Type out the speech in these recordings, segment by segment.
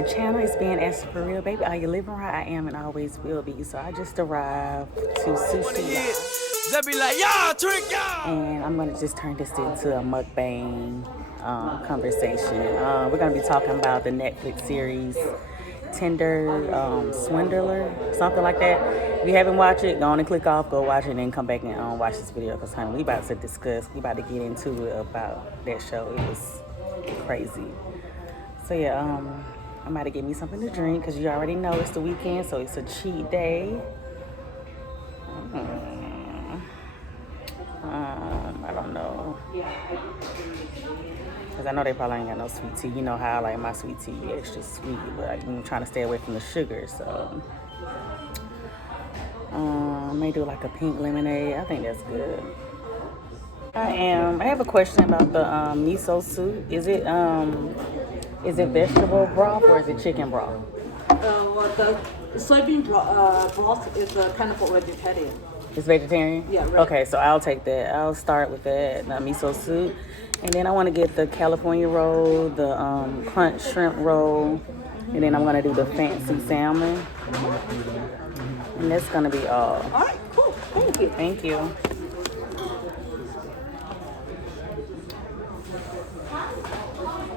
my channel. It's BeingAshleyForReal, baby. Are you living right? I am and always will be. So I just arrived to Sushi. They be like, y'all trick y'all. And I'm gonna just turn this into a mukbang conversation. We're gonna be talking about the Netflix series Tinder, Swindler, something like that. If you haven't watched it, go on and click off, go watch it, and then come back and watch this video. Because, honey, we about to get into it about that show. It was crazy. So, yeah, I'm about to get me something to drink because you already know it's the weekend, so it's a cheat day. I don't know. Because I know they probably ain't got no sweet tea. You know how I like my sweet tea be extra sweet, but I'm trying to stay away from the sugar, so I may do like a pink lemonade. I think that's good. I have a question about the miso soup. Is it vegetable broth or is it chicken broth? The soybean broth is kind of for vegetarian. It's vegetarian? Yeah, right. Okay, so I'll take that. I'll start with that, the miso soup. And then I want to get the California roll, the crunch shrimp roll. And then I'm going to do the fancy salmon. And that's going to be all. All right, cool. Thank you. Thank you.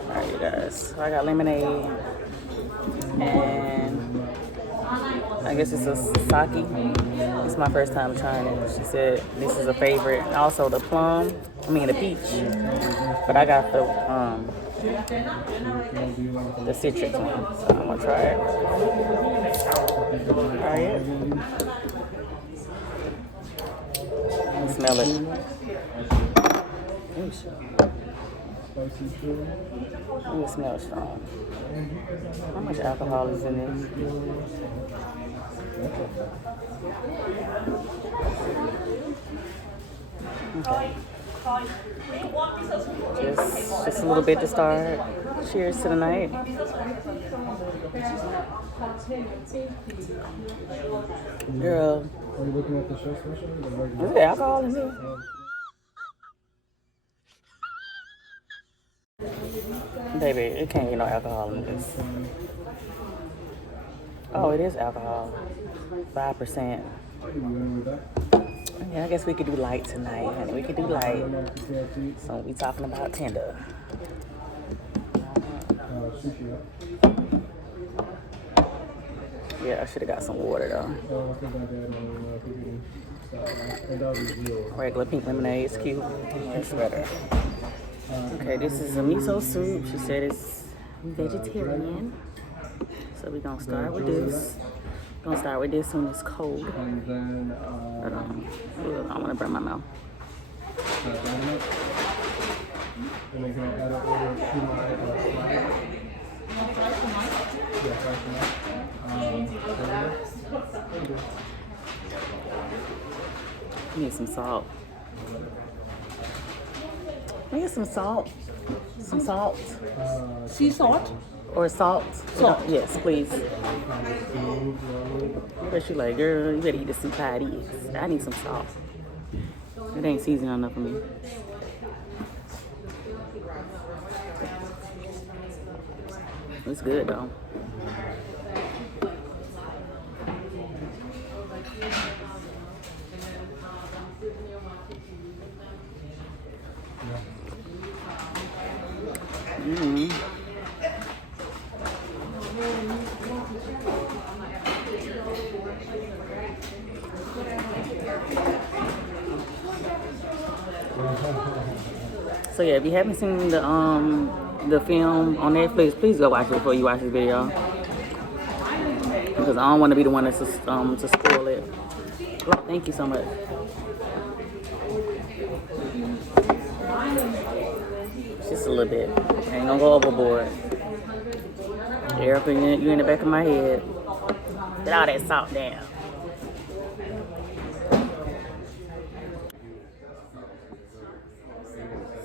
All right, you guys. So I got lemonade. And I guess it's a sake. It's my first time trying it. She said this is a favorite. And also the the peach. But I got the citrus one. So I'm gonna try it. Try it. Smell it. It smells strong. How much alcohol is in this? Okay. Just a little bit to start. Cheers to the night. Girl. Are you looking at the show special? Is there alcohol in here? Baby, it can't be no alcohol in this. Oh, it is alcohol. 5%. Yeah, I guess we could do light tonight, honey. We could do light. So we talking about Tinder. Yeah, I should have got some water though. Regular pink lemonade is cute. That's better. Okay, this is a miso soup. She said it's vegetarian. So we're gonna start with this. Gonna start with this when it's cold. And then Hold on. Ugh, I wanna burn my mouth. and then can I add an order to my I need some salt. I need some salt. Some salt. Sea salt? Or salt. Salt. Yes, please. But she like, girl, you better eat the soup how it is. I need some salt. It ain't seasoned enough for me. It's good though. So yeah, if you haven't seen the film on Netflix, please go watch it before you watch this video. Because I don't want to be the one that's to spoil it. Oh, thank you so much. Just a little bit. I ain't gonna go overboard. Erica, you in the back of my head. Get all that salt down.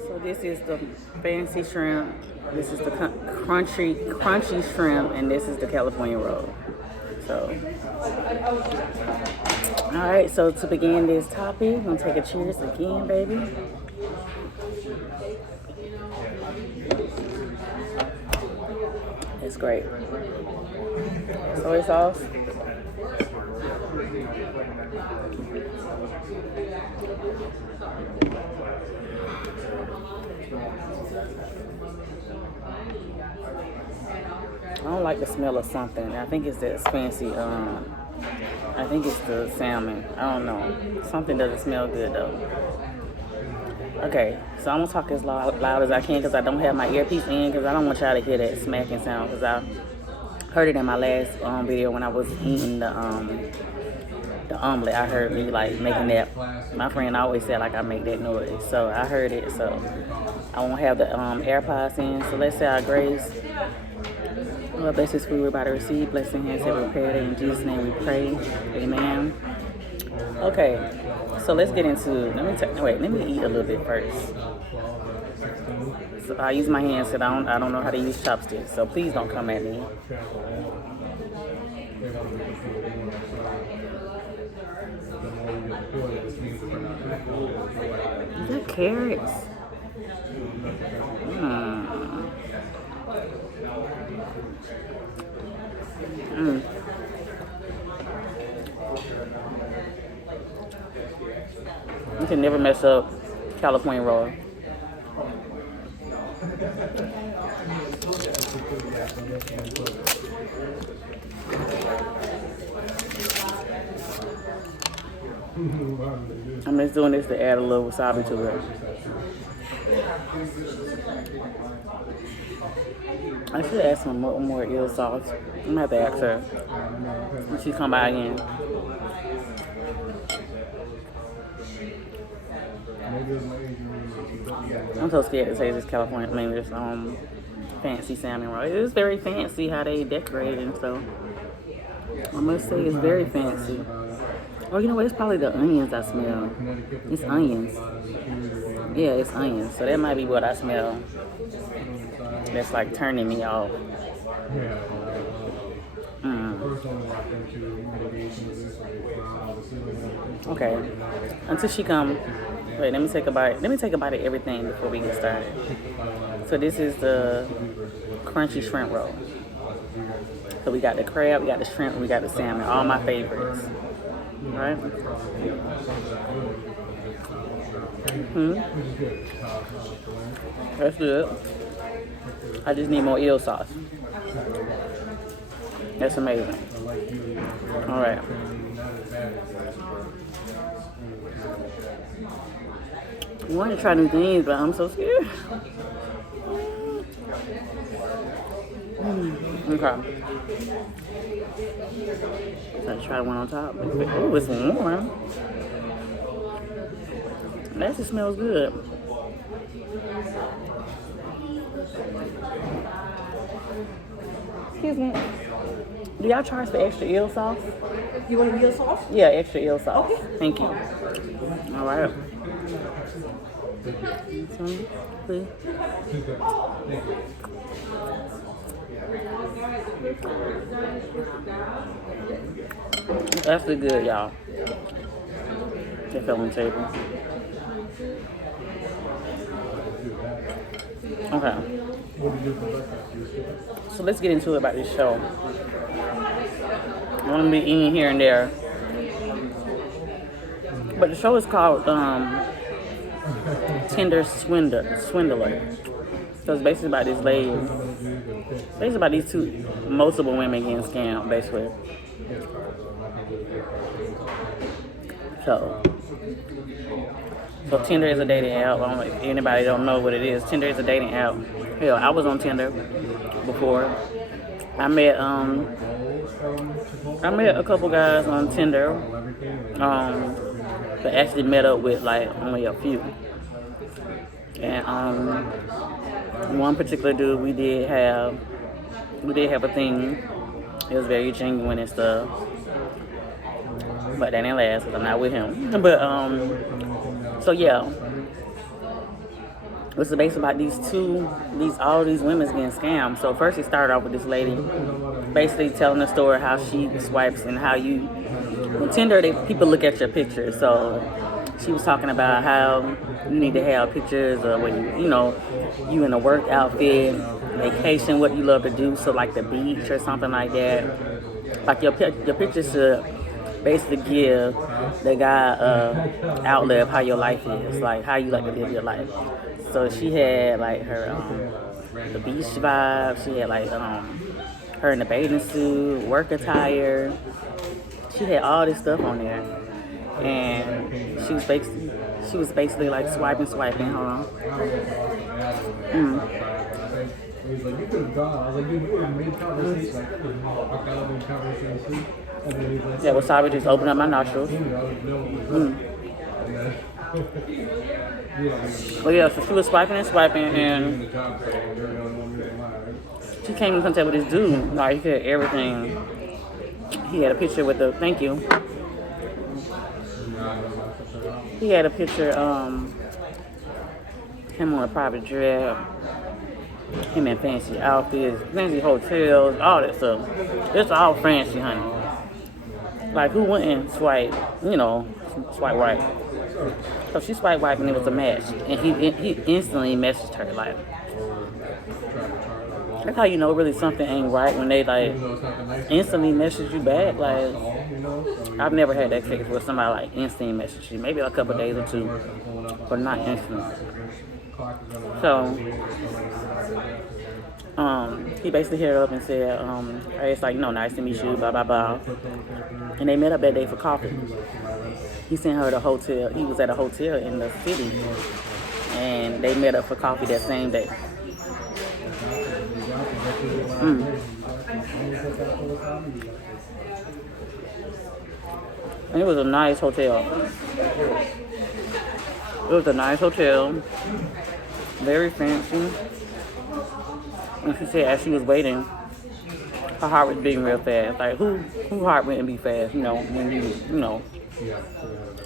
So this is the fancy shrimp. This is the crunchy shrimp, and this is the California roll. So, all right. So to begin this topic, I'm gonna take a cheers again, baby. It's great. Soy sauce. I don't like the smell of something. I think it's that fancy. I think it's the salmon. I don't know. Something doesn't smell good though. Okay, so I'm gonna talk as loud as I can because I don't have my earpiece in because I don't want y'all to hear that smacking sound because I heard it in my last video when I was eating the omelet. I heard me like making that. My friend always said like I make that noise, so I heard it. So I won't have the AirPods in. So let's say our grace. Lord, bless this food we're about to receive. Bless the hands that prepared it. In Jesus' name we pray. Amen. Okay, so let's get into. Let me eat a little bit first. So I use my hands because I don't know how to use chopsticks. So please don't come at me. Is that carrots? You can never mess up California roll. I'm just doing this to add a little wasabi to it. I should add some more eel sauce. I'm gonna have to ask her when she come by again. I'm so scared to say this California, this fancy salmon roll. It is very fancy how they decorate it and stuff. I must say it's very fancy. Oh, you know what? It's probably the onions I smell. It's onions. Yeah, it's onions. So that might be what I smell. That's like turning me off. Okay. Until she come. Wait, let me take a bite. Let me take a bite of everything before we get started. So this is the crunchy shrimp roll. So we got the crab, we got the shrimp, we got the salmon. All my favorites. Right? That's good. I just need more eel sauce. That's amazing. All right. I want to try new things, but I'm so scared. Okay. Let's try one on top. Oh, it's warm. That just smells good. Excuse me. Do y'all charge for extra eel sauce? You want eel sauce? Yeah, extra eel sauce. Okay. Thank you. All right. This one, please. That's the good, y'all. That fell on the table. Okay. So let's get into it about this show. I'm gonna be eating here and there, but the show is called Tinder Swindler. So it's basically about this lady. Basically about these two multiple women getting scammed, basically. So Tinder is a dating app. I don't know if anybody don't know what it is. Tinder is a dating app. Hell, I was on Tinder before. I met a couple guys on Tinder. But actually met up with like only a few. And one particular dude, we did have a thing. It was very genuine and stuff. But that didn't last because I'm not with him. But so yeah. It's basically about all these women getting scammed. So first it started off with this lady basically telling the story how she swipes and how on Tinder people look at your pictures. So she was talking about how you need to have pictures of when you in a work outfit, vacation, what you love to do, so like the beach or something like that. Like your picture should basically give the guy outlet of how your life is, like how you like to live your life. So she had like her the beach vibe. She had like her in the bathing suit, work attire. She had all this stuff on there, and she was basically like swiping. Hold on. He's like, you could have gone. I was like, you would have made conversation. Like, I got up in conversation. And then he's like, yeah, wasabi just opened up my nostrils. Well, yeah, so she was swiping, and she came in contact with this dude. Like, he had everything. He had a picture with the, thank you. He had a picture, him on a private jet, him in fancy outfits, fancy hotels, all that stuff. It's all fancy, honey. Like, who wouldn't swipe, swipe right? So she swiped right and it was a match. And he instantly messaged her, like, that's how you know really something ain't right when they, like, instantly message you back. Like, I've never had that case where somebody, like, instantly messaged you. Maybe a couple days or two, but not instantly. So, he basically hit her up and said, it's like, nice to meet you, blah, blah, blah. And they met up that day for coffee. He sent her to a hotel. He was at a hotel in the city, and they met up for coffee that same day. And it was a nice hotel. Very fancy. And she said as she was waiting, her heart was beating real fast. Like, who heart wouldn't be fast, when you,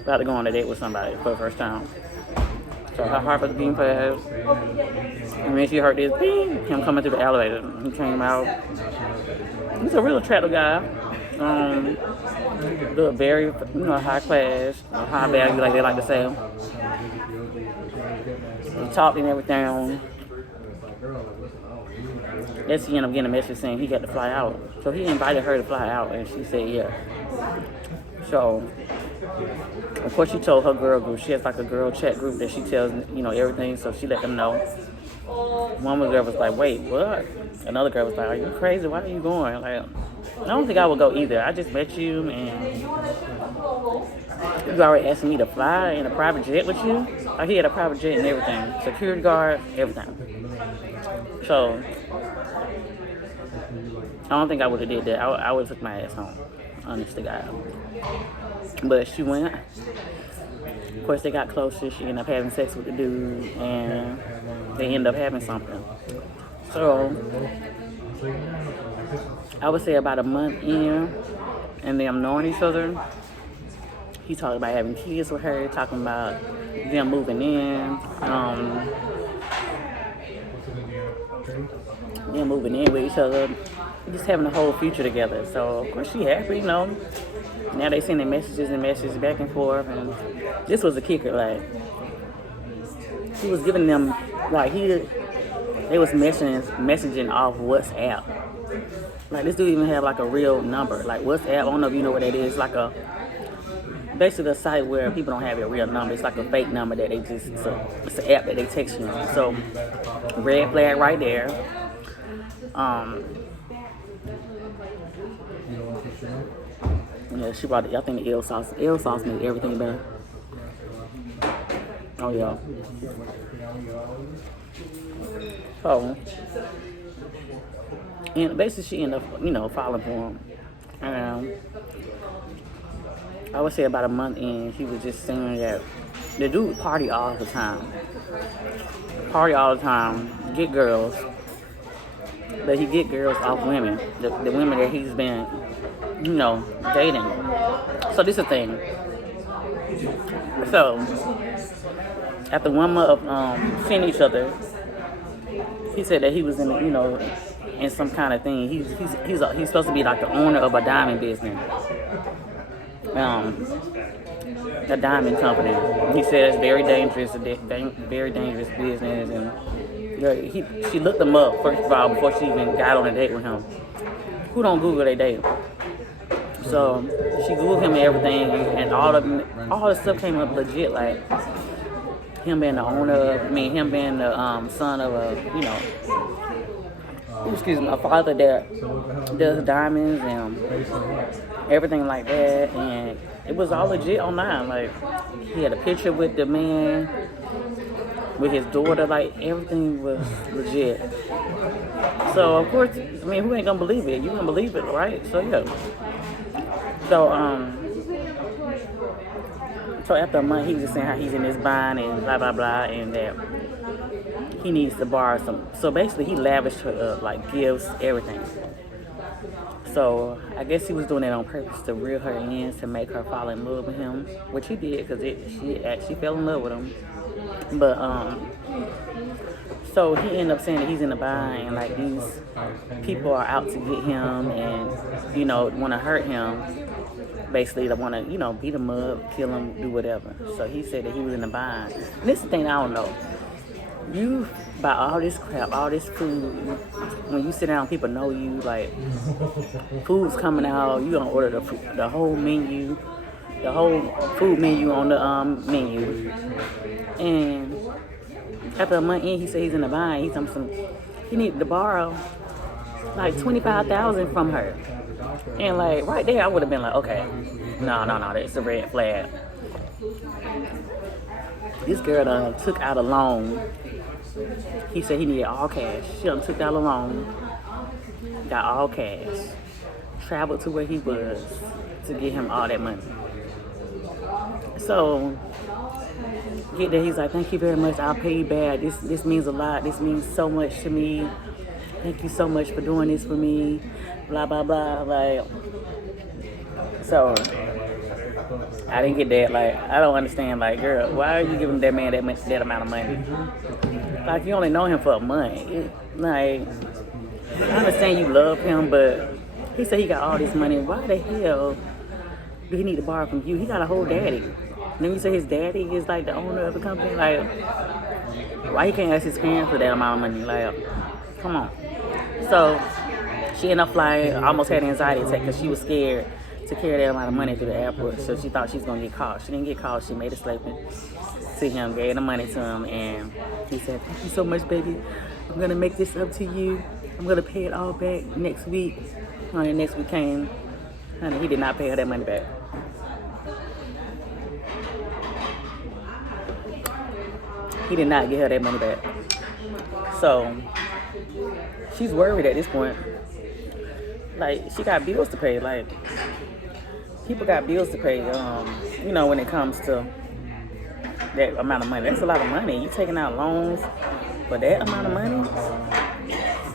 about to go on a date with somebody for the first time. So her heart was beating fast. And then she heard this beep, him coming through the elevator. He came out. He's a real attractive guy. Very, high class, high value, like they like to say. He talked and everything. Then she ended up getting a message saying he got to fly out. So he invited her to fly out, and she said yeah. So, of course, she told her girl group. She has like a girl chat group that she tells, everything. So she let them know. One girl was like, wait, what? Another girl was like, are you crazy? Why are you going? Like, I don't think I would go either. I just met you, and you already asking me to fly in a private jet with you? Like, he had a private jet and everything. Security guard, everything. So, I don't think I would have did that. I would have took my ass home, honest to God. But she went. Of course, they got closer. She ended up having sex with the dude, and they ended up having something. So, I would say about a month in, and them knowing each other, he talked about having kids with her, talking about them moving in, with each other, just having a whole future together. So, of course, she happy, Now they sending messages back and forth, and this was a kicker. Like, he was giving them, like, they was messaging off WhatsApp. Like, this dude even had like a real number, like WhatsApp. I don't know if you know what that is. Like basically a site where people don't have a real number. It's like a fake number that it's an app that they text you on. So, red flag right there. Yeah, she brought it. I think the L sauce made everything better. Oh yeah. So, and basically she ended up, falling for him. And I would say about a month in, he was just saying that the dude party all the time, get girls, but he get girls off women, the women that he's been, dating. So this is the thing. So after 1 month of seeing each other, he said that he was in some kind of thing. He's supposed to be like the owner of a diamond business, a diamond company. He said it's very dangerous, very dangerous business, and Yeah, she looked him up first of all before she even got on a date with him. Who don't Google their date? So she Googled him and everything, and all the stuff came up legit, like him being the owner, him being the son of a, a father that does diamonds and everything like that, and it was all legit online. Like he had a picture with the man, with his daughter, like everything was legit. So of course, who ain't gonna believe it? You gonna believe it, right? So yeah. So after a month, he was just saying how he's in this bind and blah blah blah, and that he needs to borrow some. So basically, he lavished her up, like gifts, everything. So I guess he was doing that on purpose to reel her in, to make her fall in love with him, which he did, because she actually fell in love with him. But so he ended up saying that he's in a bind, and like these people are out to get him and want to hurt him. Basically, they want to beat him up, kill him, do whatever. So he said that he was in a bind. And this is the thing I don't know. You buy all this crap, all this food. When you sit down, people know you. Like food's coming out, you gonna order the whole menu, the whole food menu on the menu. And after a month in, he said he's in a bind. He needed to borrow like $25,000 from her. And like right there, I would have been like, okay, no, that's a red flag. This girl done took out a loan. He said he needed all cash. She done took out a loan, got all cash, traveled to where he was to get him all that money. So get there, he's like, thank you very much, I'll pay you back. This means a lot. This means so much to me. Thank you so much for doing this for me. Blah blah blah. Like, so I didn't get that. Like, I don't understand. Like, girl, why are you giving that man that amount of money? Like, you only know him for a month. Like, I understand you love him, but he said he got all this money. Why the hell do he need to borrow from you? He got a whole daddy. And then you say his daddy is like the owner of the company. Like, why he can't ask his parents for that amount of money? Like, come on. So she ended up flying, almost had an anxiety attack because she was scared to carry that amount of money through the airport. So she thought she was going to get caught. She didn't get caught. She made a statement to him, gave the money to him, and he said, thank you so much, baby. I'm going to make this up to you. I'm going to pay it all back next week. Honey, next week came. Honey, he did not pay her that money back. He did not get her that money back. So she's worried at this point. Like, she got bills to pay. Like, people got bills to pay, when it comes to that amount of money. That's a lot of money. You taking out loans for that amount of money?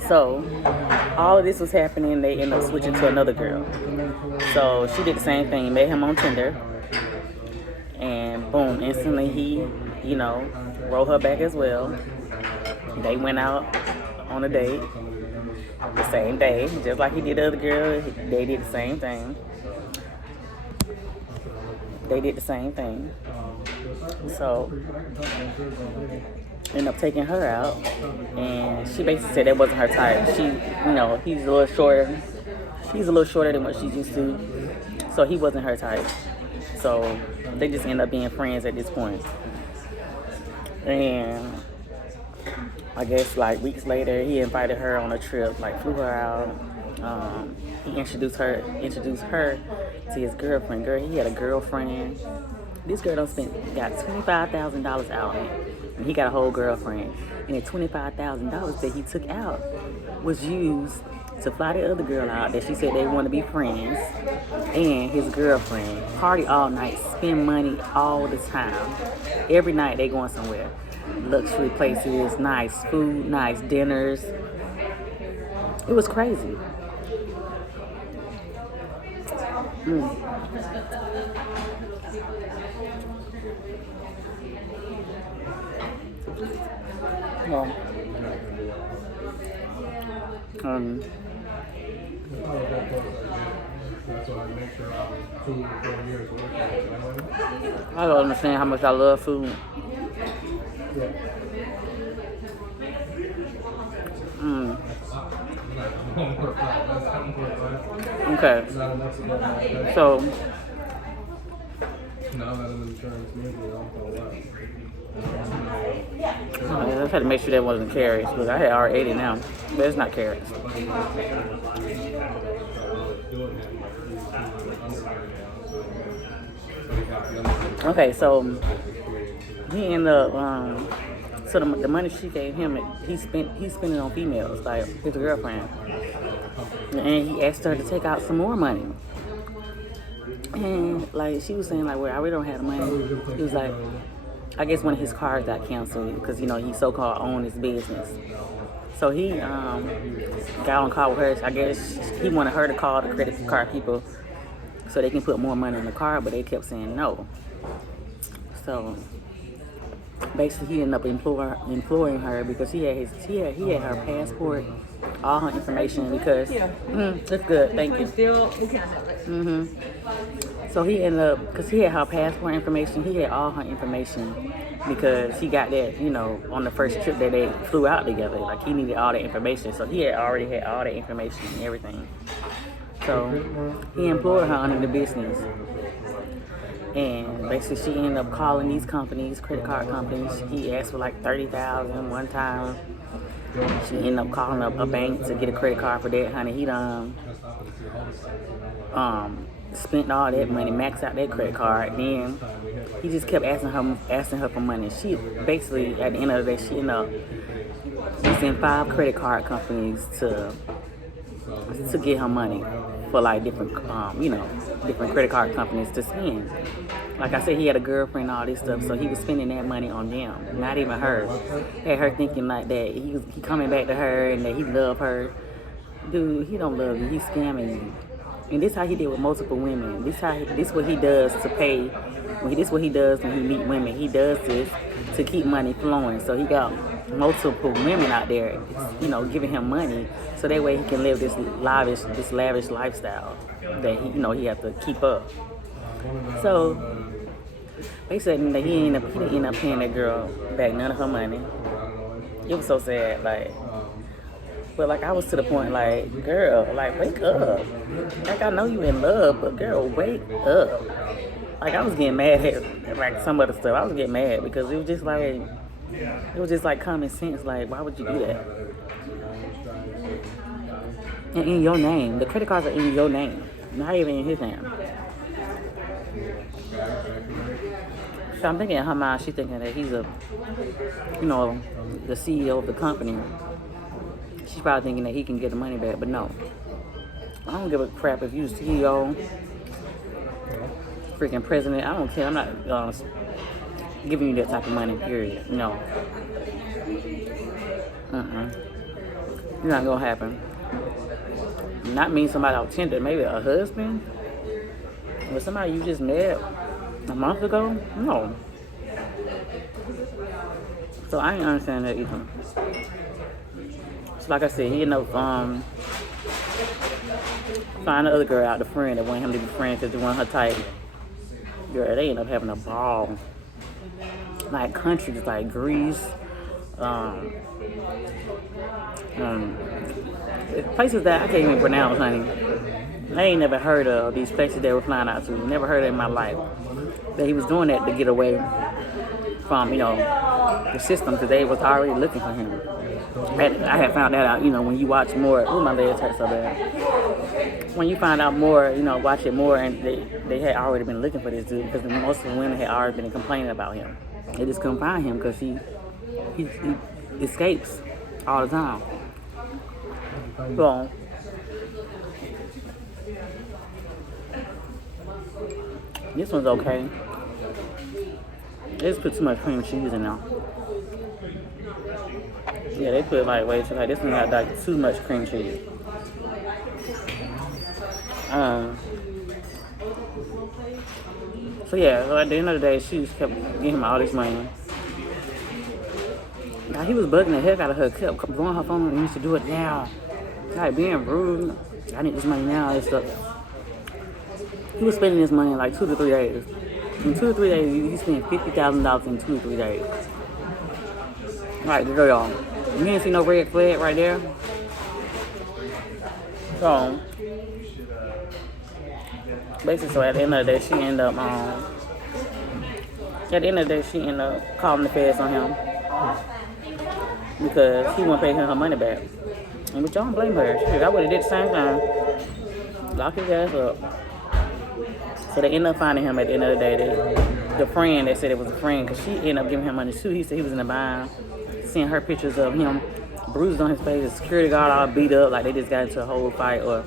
So all of this was happening. They ended up switching to another girl. So she did the same thing, met him on Tinder, and boom, instantly he, wrote her back as well. They went out on a date the same day, just like he did the other girl. They did the same thing. So ended up taking her out, and she basically said that wasn't her type. She, he's a little shorter. She's a little shorter than what she's used to, so he wasn't her type. So they just ended up being friends at this point. And I guess like weeks later, he invited her on a trip, like flew her out. He introduced her to his girlfriend. Girl, he had a girlfriend. This girl got $25,000 out, and he got a whole girlfriend. And the $25,000 that he took out was used to fly the other girl out that she said they want to be friends, and his girlfriend. Party all night, spend money all the time. Every night they going somewhere. Luxury places, nice food, nice dinners. It was crazy. Well, I don't understand how much I love food. Okay. Not enough to get my pay. So, No, I'm not an insurance maybe. I don't know what. I just had to make sure that wasn't carrots. Look, I had R80 now, but it's not carrots. Okay, so he ended up, so the money she gave him, he spent it on females, like his girlfriend. And he asked her to take out some more money. And like she was saying, like, well, I really don't have the money. He was like, I guess one of his cars got canceled because, you know, he so-called owned his business. So he got on call with her. I guess he wanted her to call the credit card people so they can put more money in the car, but they kept saying no. So basically, he ended up employing her because he had her passport, all her information. Because that's good, thank you. Still looking at that. Mm-hmm. So he ended up, because he had her passport information, he had all her information because he got that, you know, on the first trip that they flew out together. Like, he needed all that information. So he had already had all that information and everything. So he employed her under the business. And basically, she ended up calling these companies, credit card companies. He asked for like $30,000 one time. She ended up calling up a bank to get a credit card for that, honey. He done spent all that money, maxed out that credit card. Then he just kept asking her for money. She basically, at the end of the day, she ended up using 5 credit card companies to get her money for like different, different credit card companies to spend. Like I said, he had a girlfriend and all this stuff, so he was spending that money on them, not even her. Had her thinking like that he coming back to her and that he loved her. Dude, he don't love you. He's scamming you. And this how he did with multiple women. This what he does to pay. This what he does when he meet women. He does this to keep money flowing. So he got multiple women out there, you know, giving him money, so that way he can live this lavish lifestyle that he have to keep up. So they said that he didn't end up paying that girl back none of her money. It was so sad, like. But like I was to the point, like, girl, like, wake up. Like, I know you in love, but girl, wake up. Like, I was getting mad at like some of the stuff. I was getting mad because it was just like common sense. Like, why would you do that? And in your name, the credit cards are in your name, not even in his name. So I'm thinking in her mind, she's thinking that he's the CEO of the company. She's probably thinking that he can get the money back, but no. I don't give a crap if you're the CEO, freaking president. I don't care. I'm not giving you that type of money, period. No. It's not gonna happen. Not mean somebody on Tinder, maybe a husband, or somebody you just met a month ago. No. So I ain't understand that either. Like I said, he ended up finding the other girl out, the friend that wanted him to be friends because they wanted her type. Girl, they ended up having a ball. Like countries like Greece, places that I can't even pronounce, honey. I ain't never heard of these places they were flying out to. Never heard of it in my life. That he was doing that to get away from, the system because they was already looking for him. I had found that out, when you watch more. Oh, my legs hurt so bad. When you find out more, watch it more, and they had already been looking for this dude because most of the women had already been complaining about him. They just couldn't find him because he escapes all the time. So, this one's okay. They just put too much cream cheese in there. Yeah, they put like way too much. This one got like too much cream cheese. So yeah, so at the end of the day, she just kept giving him all this money. Now he was bugging the heck out of her, kept blowing her phone. He needs to do it now. Like being rude. I need this money now. And stuff. He was spending this money in like 2 to 3 days. In 2 to 3 days, he spent $50,000 in 2 to 3 days. Right, there y'all. You ain't see no red flag right there. So basically, so at the end of the day, she ended up calling the feds on him because he wouldn't pay her money back. And but y'all don't blame her. Shit, I would have did the same thing. Lock his ass up. So they ended up finding him at the end of the day. The friend that said it was a friend, because she ended up giving him money too. He said he was in the bind. Seeing her pictures of him bruises on his face, the security guard all beat up, like they just got into a whole fight or,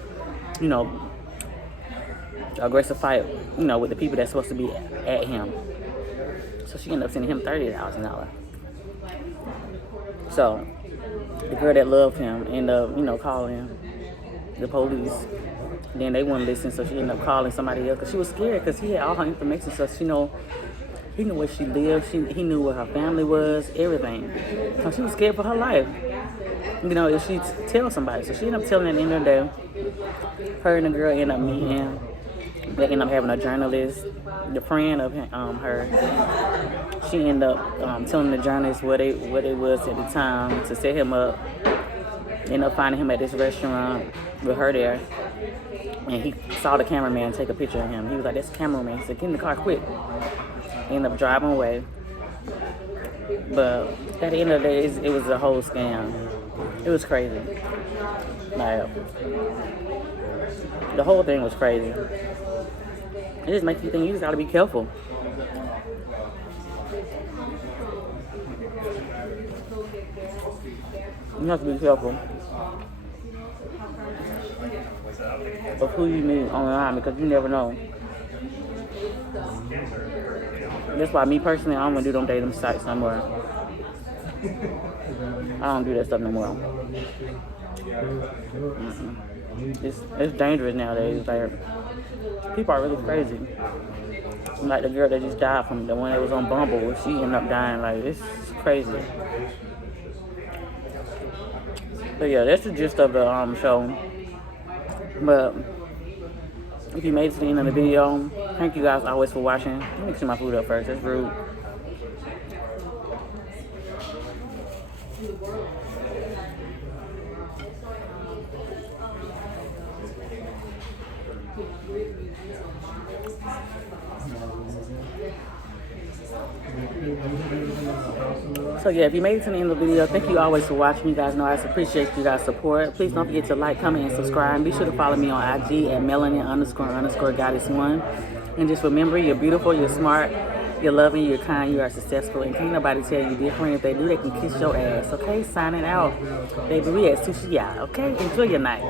you know, aggressive fight, you know, with the people that's supposed to be at him. So she ended up sending him $30,000. So the girl that loved him ended up, you know, calling the police. Then they wouldn't listen, so she ended up calling somebody else because she was scared because he had all her information. So he knew where she lived. He knew where her family was, everything. So she was scared for her life. You know, if she tell somebody. So she ended up telling at the end of the day. Her and the girl ended up meeting. They ended up having a journalist, the friend of her. She ended up telling the journalist what it was at the time to set him up. Ended up finding him at this restaurant with her there. And he saw the cameraman take a picture of him. He was like, "That's the cameraman." He said, "Get in the car quick." He ended up driving away. But at the end of the day, it was a whole scam. It was crazy. Like, the whole thing was crazy. It just makes you think you just gotta be careful. You have to be careful of who you meet online because you never know. That's why me personally, I don't want to do them dating sites somewhere. I don't do that stuff no more. It's dangerous nowadays. Like, people are really crazy. Like the girl that just died from the one that was on Bumble, she ended up dying. Like, it's crazy. But yeah, that's the gist of the show. But if you made it to the end of the video, thank you guys always for watching. Let me mix my food up first. That's rude. So yeah, if you made it to the end of the video, thank you always for watching. You guys know I appreciate you guys' support. Please don't forget to like, comment, and subscribe. And be sure to follow me on IG at melanin__goddess1. And just remember, you're beautiful, you're smart, you're loving, you're kind, you are successful. And can't nobody tell you different. If they do, they can kiss your ass. Okay, signing out. Baby, we at Sushi, okay? Enjoy your night.